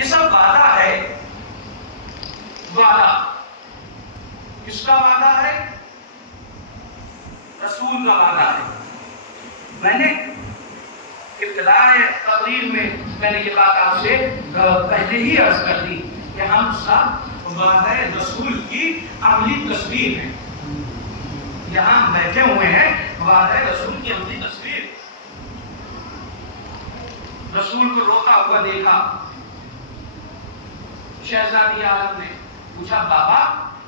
یہ سب وعدہ ہے. وعدہ کس کا وعدہ ہے؟ رسول کا وعدہ ہے. میں نے ابتداء تقریر میں نے یہ بات آپ سے پہلے ہی عرض کر دی کہ ہم سب وعدہ رسول کی عملی تصویر ہیں. یہاں بیٹھے ہوئے ہیں وعدہ رسول کی عملی تصویر. رسول کو روتا ہوا دیکھا. شہزادی عالم نے پوچھا بابا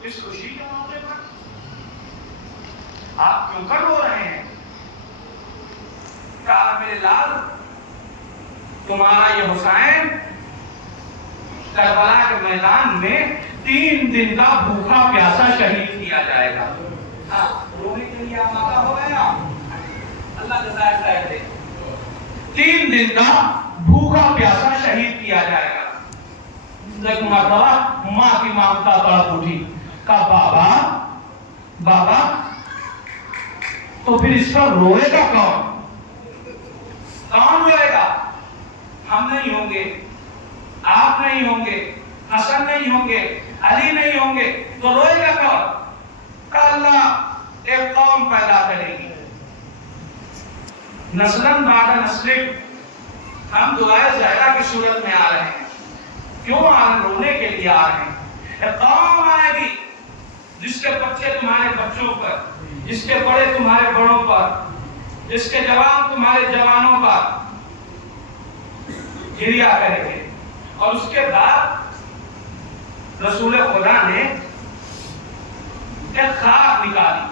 اس خوشی کے موقع پر آپ کیوں کر رو رہے ہیں؟ کہا میرے لال تمہارا یہ حسین کربلا کے میدان میں 3 دن کا بھوکا پیاسا شہید کیا جائے گا. رونے کے لیے آمادہ ہو گئے آپ؟ اللہ جزائے خیر دے. 3 دن کا بھوکا پیاسا شہید کیا جائے گا. ایک مرتبہ ماں کی مامتا تڑپ اٹھی. کہا بابا تو پھر اس پر روئے گا کون؟ کون روئے گا؟ ہم نہیں ہوں گے، آپ نہیں ہوں گے، حسن نہیں ہوں گے، علی نہیں ہوں گے، تو روئے گا کون؟ کہا اللہ ایک قوم پیدا کرے گی. نسلن بعد نسلن ہم دعائے زہرا کی صورت میں آ رہے ہیں. کیوں آ رہے ہیں؟ رونے کے لیے آ رہے ہیں. ایک قوم آئے گی جس کے بچے تمہارے بچوں پر، جس کے بڑے تمہارے بڑوں پر، جس کے جوان تمہارے جوانوں پر گریا کریں گے. اور اس کے بعد رسول خدا نے ایک خاک نکالی.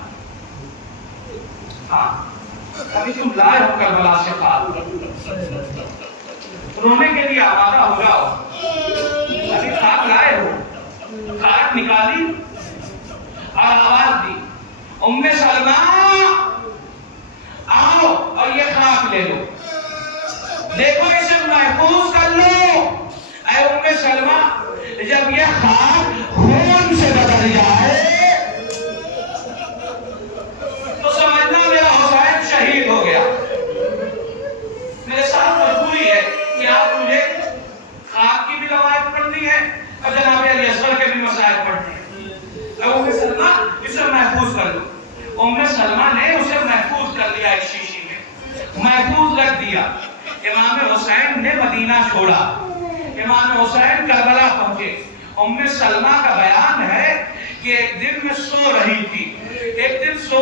ابھی تم لائے ہو کربلا سے خاک، رونے کے لیے آمادہ ہو جاؤ. ابھی خاک لائے ہو. خاک نکالی اور آواز دی ام سلمہ آؤ اور یہ خاک لے لو، دیکھو اسے محفوظ کر لو. اے ام سلمہ جب یہ خاک خون سے بدل جائے تو سمجھنا میرا حسین شہید ہو گیا. میرے ساتھ مجبوری ہے کہ آپ مجھے خاک کی بھی روایت پڑھنی ہے اور جناب علی اصغر کے بھی مسائل پڑھنے ہیں. ام سلمہ اسے محفوظ کر لو. ام سلمہ نے اسے محفوظ کر لیا، ایک شیشی میں محفوظ رکھ دیا. امام حسین نے مدینہ چھوڑا، امام حسین کربلا پہنچے. ام سلمہ کا بیان ہے کہ ایک دن میں سو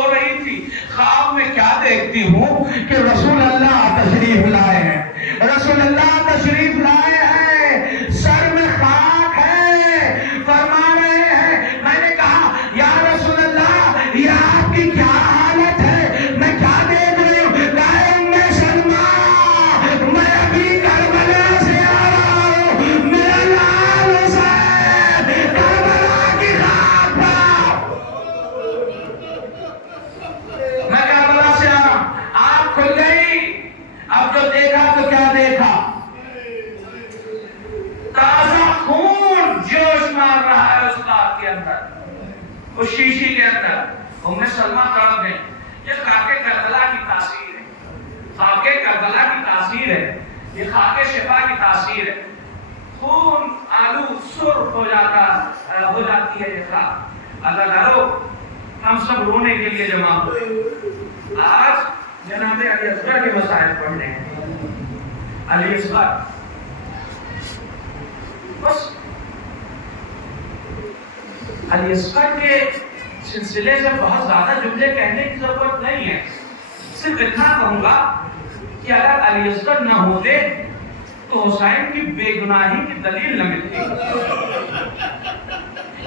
رہی تھی، خواب میں کیا دیکھتی ہوں کہ رسول اللہ تشریف لائے ہیں، رسول اللہ تشریف لائے ہیں، سر میں خاک ہے، فرما رہے ہیں. میں نے کہا یا رسول اللہ یہ آپ کی کیا حالت ہے، میں کیا دیکھ رہی ہوں؟ کہا ام سلمہ میں ابھی کربلا سے آ رہا ہوں، میرا لال حسین کربلا کی خاک پر. میں کربلا سے آ رہا ہوں. آنکھ کھل گئی. اب جو دیکھا تو کیا دیکھا؟ تازہ خون جوش مار رہا ہے اس خاک کے اندر، اس شیشی کے اندر. ام سلمہ تڑپ گئی. یہ خاک کربلا کی تاثیر ہے، خاک کربلا کی تاثیر ہے، یہ خاک شفا کی تاثیر ہے. خون آلو سرخ ہو جاتی ہے یہ خاک. اللہ ڈالو ہم سب رونے کے لیے جمع ہوئے. آج جناب علی اصغر کے مسائل پڑھنے ہیں. علی اصغر بس علی اصغر کے سلسلے سے بہت زیادہ جملے کہنے کی ضرورت نہیں ہے. صرف اتنا کہوں گا کہ اگر علی اصغر نہ ہوتے تو حسین کی بے گناہی کی دلیل نہ ملتی.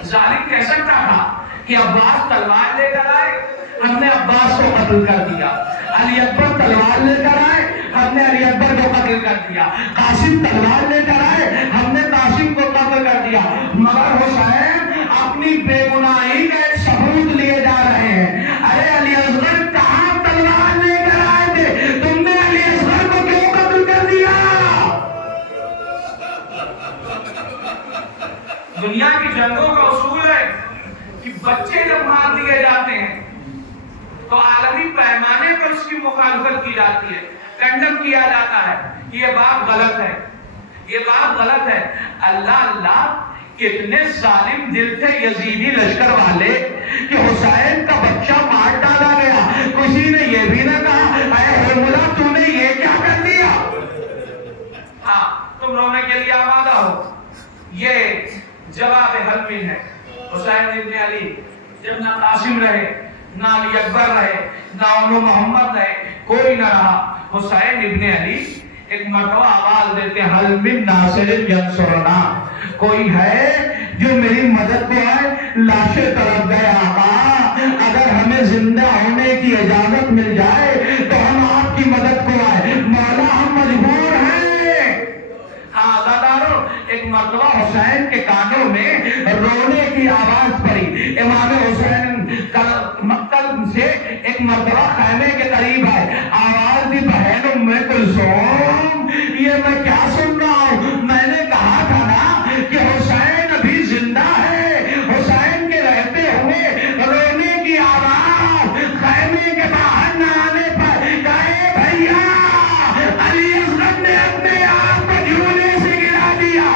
ظالم کہہ سکتا تھا کہ عباس تلوار لے کر آئے، ہم نے عباس کو قتل کر دیا. علی اکبر تلوار لے کر آئے، ہم نے علی اکبر کو قتل کر دیا. قاسم تلوار لے کر آئے، ہم نے قاسم کو قتل کر دیا. مگر حسین اپنی بے گناہی کا ایک ثبوت لیے جا رہے ہیں. ارے علی اصغر کہاں تلوار لے کر آئے تھے؟ تم نے علی اصغر کو کیوں قتل کر دیا؟ دنیا کی جنگوں کا اصول ہے کہ بچے جب مار دیے جاتے ہیں تو عالمی پیمانے پر اس کی مخالفت کی جاتی ہے، کنڈم کیا جاتا ہے. یہ بات غلط ہے، یہ بات غلط ہے. اللہ کتنے ظالم دل تھے یزیدی لشکر والے کہ حسین کا بچہ مار ڈالا گیا. کسی نے یہ بھی نہ کہا اے حرملہ تو نے یہ کیا کر دیا. ہاں تم رونے کے لیے آمادہ ہو. یہ جواب حلمی ہے. حسین ابن علی جب نہ قاسم رہے نہ علی اکبر رہے نہ انو محمد رہے کوئی نہ رہا. حسین ابن علی ایک مرتبہ آواز دیتے ہیں حل من ناصر ینصرنا. کوئی ہے جو میری مدد کو آئے. لاشیں طرف گئے آقا اگر ہمیں زندہ ہونے کی اجازت مل جائے تو ہم آپ کی مدد کو آئے. مولا ہم مجبور ہیں. آزادارو ایک مرتبہ حسین کے کانوں میں رونے کی آواز پڑی. امام حسین مقتل سے ایک مرتبہ خیمے کے قریب آئے. آواز دی بہن ام کلثوم یہ میں کیا سن رہا ہوں. میں نے کہا تھا نا کہ حسین ابھی زندہ ہے. حسین کے رہتے ہوئے رونے کی آواز خیمے کے باہر نہ آنے پر کہے بھیا علی اصغر نے اپنے آپ کو جھولے سے گرا دیا.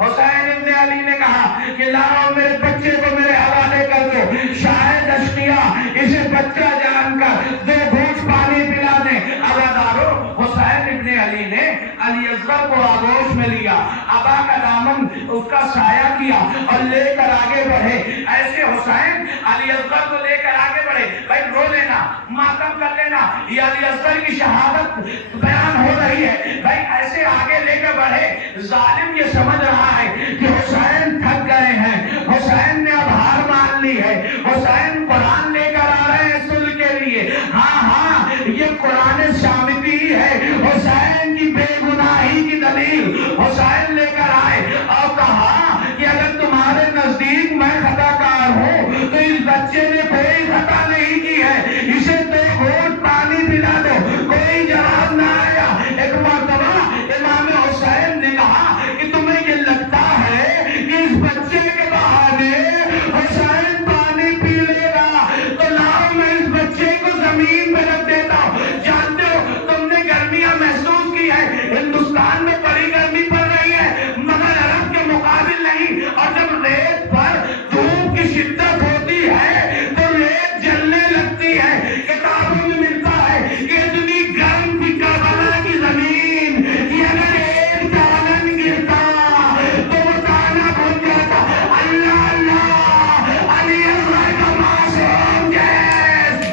حسین ابن علی نے کہا کہ لاؤ میرے بچے کو میرے حوالے کر دو. شاید اشقیاء اسے بچہ جان کر 2 گھونٹ پانی پلا دیں. عزادارو حسین ابن علی نے علی اصغر کو آغوش میں لیا. ابا کا دامن اس کا سایہ کیا اور لے کر آگے بڑھے. ایسے حسین علی اصغر کو لے کر آگے بڑھے. بھائی رو لینا ماتم کر لینا یہ علی اصغر کی شہادت بیان ہو رہی ہے. بھائی ایسے آگے لے کر بڑھے. ظالم یہ سمجھ رہا ہے کہ حسین تھک گئے ہیں. حسین نے اب ہار مان لی ہے. حسین قرآن لے کر آ رہے ہیں صلح کے لیے. ہاں یہ قرآن شامتی ہے حسین کی بے گناہی کی دلیل. حسین لے کر آئے اور کہا کہ اگر تمہارے نزدیک میں خطا کار ہوں تو اس بچے نے کوئی خطا نہیں کی ہے. اسے 2 گھونٹ پانی پلا دو. کوئی جواب نہ آیا. ایک مرتبہ امام حسین نے کہا کہ تمہیں یہ لگتا ہے کہ اس بچے کے بہانے حسین پانی پی لے گا تو لاؤ میں اس بچے کو زمین پہ رکھ دیتا ہوں. جانتے ہو تم نے گرمیاں محسوس کی ہے. ہندوستان میں بڑی گرمی پڑ رہی ہے مگر عرب کے مقابل نہیں. اور جب ریت پر دھوپ کی شدت ہوتی ہے تو ریت جلنے لگتی ہے. کتابوں میں ملتا ہے کہ اتنی گرم تھی کربلا کی زمین کہ اگر ایک دانن گرتا تو وہ دانا بن جاتا. اللہ اللہ علی اصغر کا معصوم جیس.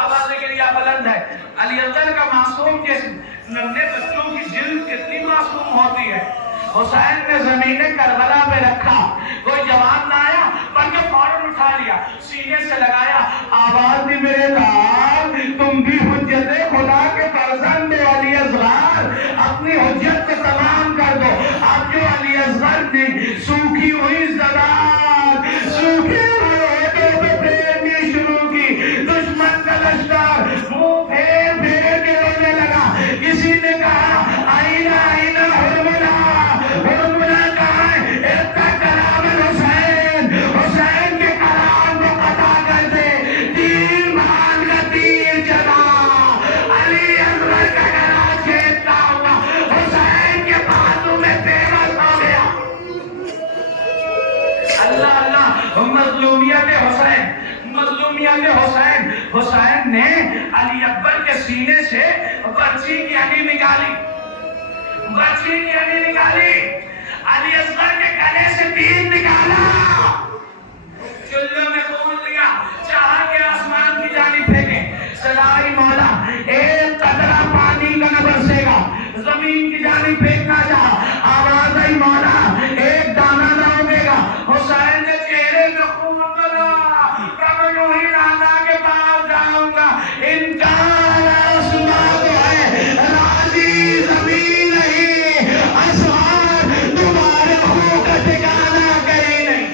آوازیں کے لیے بلند ہے. علی اصغر کا معصوم جیس. ننھے بچوں کی جلد کتنی معصوم ہوتی ہے. حسین نے زمین کربلا پہ رکھا. کوئی جواب نہ آیا بلکہ فوراً اٹھا لیا سینے سے لگایا. آواز دی میرے لال تم بھی حجت خدا کے فرزند ہو. علی اصغر اپنی حجت کو تمام کر دو. اب جو علی اصغر نے سوکھی ہوئی زبان سوکھی ہوئے عہدوں پہ پھیرنی شروع کی. دشمن کا لشکر منہ پھیر پھیر کے رونے لگا. کسی نے کہا آئینہ آئینہ حرملہ حرملہ کہاں ہے. اتنا کلام حسین حسین کے کلام کو قطع کر دے. تیر مال کا تیر چلا علی اصغر کا گلا چھیدتا ہوا حسین کے بازو میں پیوست ہو گیا. اللہ اللہ مظلومیت حسین مظلومیت حسین. حسین نے علی اکبر کے سینے سے برچی کی ہڈی نکالی. برچی کی ہڈی نکالی. علی اصغر کے گلے سے تیر نکالا. چلوں میں کھول دیا. چاہا کہ آسمان کی جانب پھینکے. سلائی مولا ایک قطرہ پانی کا نہ برسے گا. زمین کی جانب پھینکنا چاہا. آواز آئی مولا ایک دانہ نہ اگے گا. حسین نے چہرے میں خون بنا. کب یوں ہی نانا کے پاس جاؤں گا. انکار آسمان تو ہے راضی زمین نہیں. اسوار تمہارے خون کا ٹھکانہ کہیں نہیں.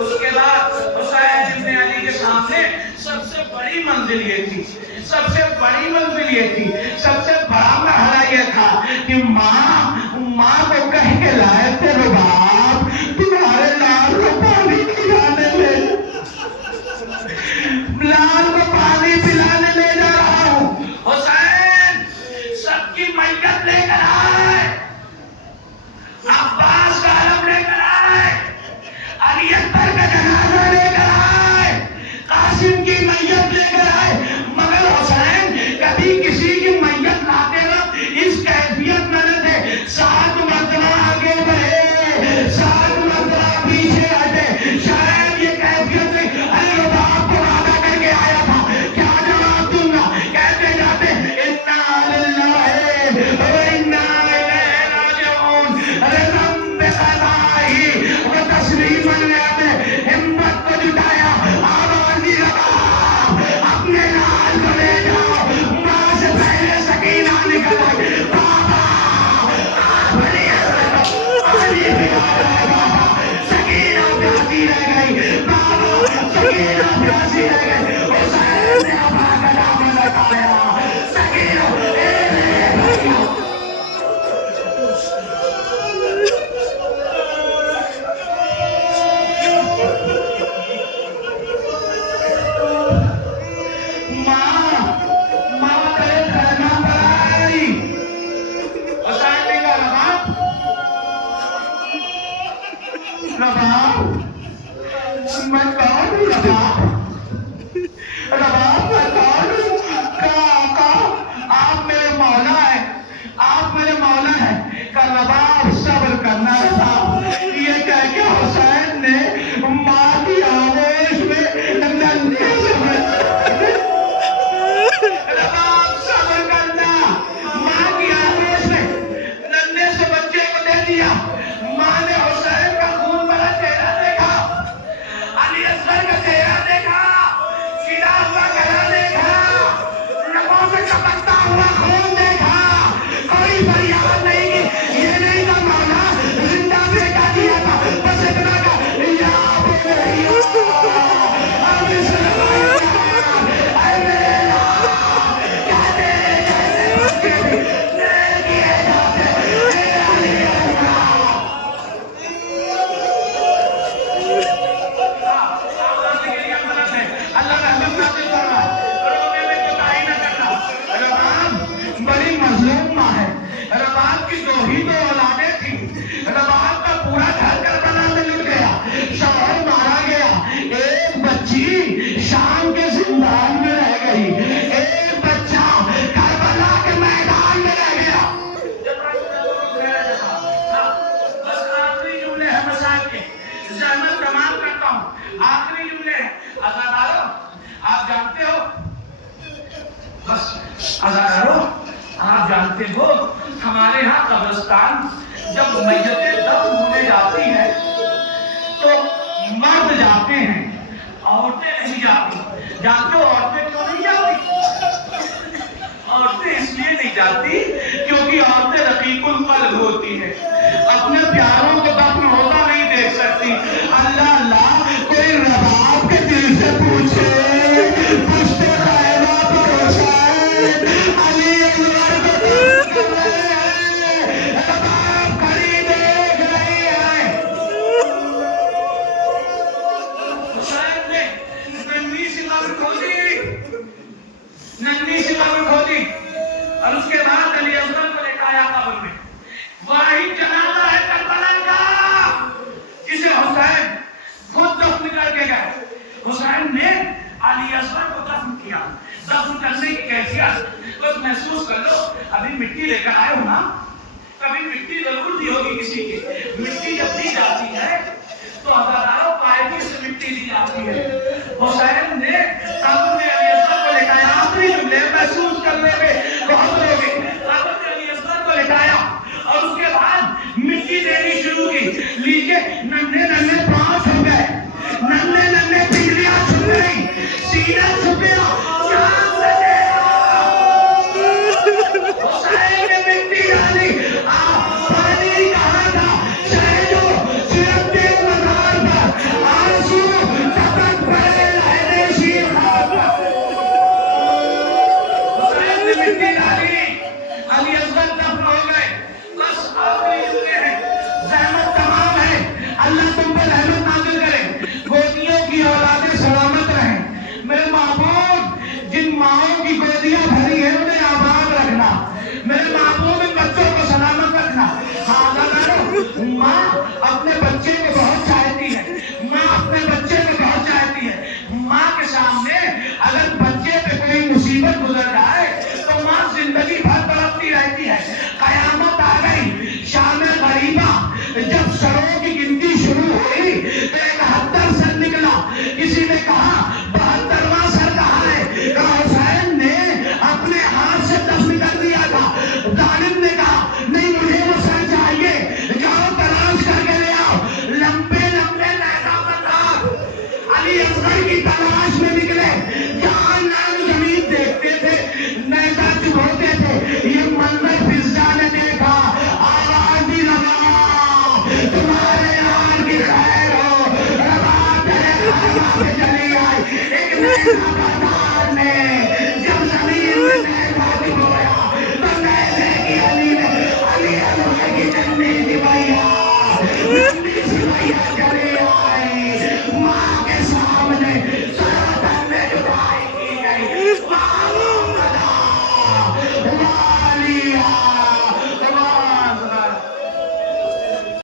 اس کے بعد حسین ابن علی کے سامنے سب سے بڑی منزل یہ تھی. سب سے بڑی منزل یہ تھی. سب سے بڑا مرحلہ یہ تھا کہ ماں میت لے کر آئے، عباس کا علم لے کر آئے، علی اکبر کا جنازہ لے کر آئے، قاسم کی میت لے کر آئے، مگر حسین کبھی کسی کی میت لاتے وقت اس کیفیت میں نہ تھے۔ 7 مرتبہ آگے بڑھے، 7 مرتبہ پیچھے ہٹے، شاید یہ کیفیت نہیں۔ ارے وہ آپ کو وعدہ کر کے آیا تھا، کیا جواب دوں گا؟ کہتے جاتے انا للہ و انا الیہ راجعون، رضا بقضائہ و تسلیما لیتے، ہمت کو جٹایا، آواز نہیں لگا، اپنے لال کو لے جاؤ۔ ماں سے پہلے سکینہ نکل آئی، بابا بڑی پانی پلا بابا، سکینہ پیاسی رہ گئی، بابا سکینہ پیاسی رہ گئی، حسین نے ابا کا دامن اٹھایا، سکینہ اے میرے بھائیو۔ ماں کرے کرنا پڑائی، حسین نے کہا رباب میں کون ہوں؟ رباب میں کون ہوں؟ کہا آقا آپ میرے مولا ہیں، آپ میرے مولا ہیں۔ کہا رباب صبر کرنا رباب۔ یہ کہہ کے حسین نے ماں کی آغوش میں ننھے سے رباب صبر کرنا، ماں کی آغوش میں ننھے سے بچے کو دے دیا۔ ماں نے حسین کا خون بھرا چہرہ دیکھا، علی اصغر کا چہرہ دیکھا، چلا ہوا گلا دیکھا، لبوں سے ٹپکتا ہوا خون دیکھا، کوئی فریاد نہیں کی۔ یہ نہیں تھا مولا زندہ بیٹا دیا تھا، بس اتنا کا یا بنیا اب اسلام اے میرے نام کیا تیرے جیسے بچے بھی نہیں کیے جاتے، اے علی اکبر۔ اللہ رحمت نازل فرمائے، رونے میں کوتاہی نہ کرنا۔ رباب بڑی مظلوم ماں ہے، رباب کی 2 ہی اولادیں تھیں، رباب کا پورا گھر کربلا میں لٹ گیا، شوہر مارا گیا، ایک بچی شام کے زندان میں رہ گئی، ایک بچہ کربلا کے میدان میں رہ گیا۔ بس آخری جملے ہیں مسائل کے، زحمت تمام کرتا ہوں، آخری جملے ہیں۔ عزادارو آپ جانتے ہو، بس عزادارو آپ جانتے ہو، ہمارے ہاں قبرستان جب میتیں دفن ہونے جاتی ہیں تو مرد جاتے ہیں، عورتیں نہیں جاتی۔ جانتے ہو عورتیں کیوں نہیں جاتی؟ عورتیں اس لیے نہیں جاتی کیونکہ عورتیں رقیق القلب ہوتی ہیں، اپنے پیاروں کو دفن ہوتا نہیں دیکھ سکتی۔ اللہ اللہ کوئی رباب کے دل سے پوچھے، پشت خیمہ پر حسین علی اکبر کو دفن کر رہے ہیں، رباب کھڑی دیکھ رہی ہے۔ حسین نے ننھی سی قبر کھودی، ننھی سی قبر کھودی، اور اس کے بعد علی اصغر کو لے آیا قبر میں۔ وہی جنازہ ہے کربلا کا جسے حسین خود دفن کر کے گئے۔ حسین نے علی اصغر کو دفن کیا، دفن کرنے کی کیفیت بس محسوس کر لو۔ ابھی مٹی لے کر آئے ہو نا، کبھی مٹی ضرور دی ہوگی کسی کی، مٹی جب دی جاتی ہے تو ہزاروں قائدی سے مٹی دی جاتی ہے۔ حسین نے قبر میں علی اصغر کو لٹایا، آخری جملے محسوس کرنے میں بہت لوگ قبر میں علی اصغر کو لٹایا اور اس کے بعد مٹی دینی شروع کی۔ لیجیے ننھے ننھے پاؤں چھپ گئے، ننھے ننھے پنڈلیاں چھپ گئی، سینہ چھپ گیا، چاند سے چہرہ۔ حسین نے مٹی ڈالی، پانی کہاں تھا؟ شہدو چھڑکتے مزار پر، آنسو ٹپک پڑے لہنے شیر خاک پر۔ حسین نے مٹی ڈالی، نابادان میں جب زمین میں نابود ہویا تو کیسے کہ علی نے علی کی چنی سپاہیاں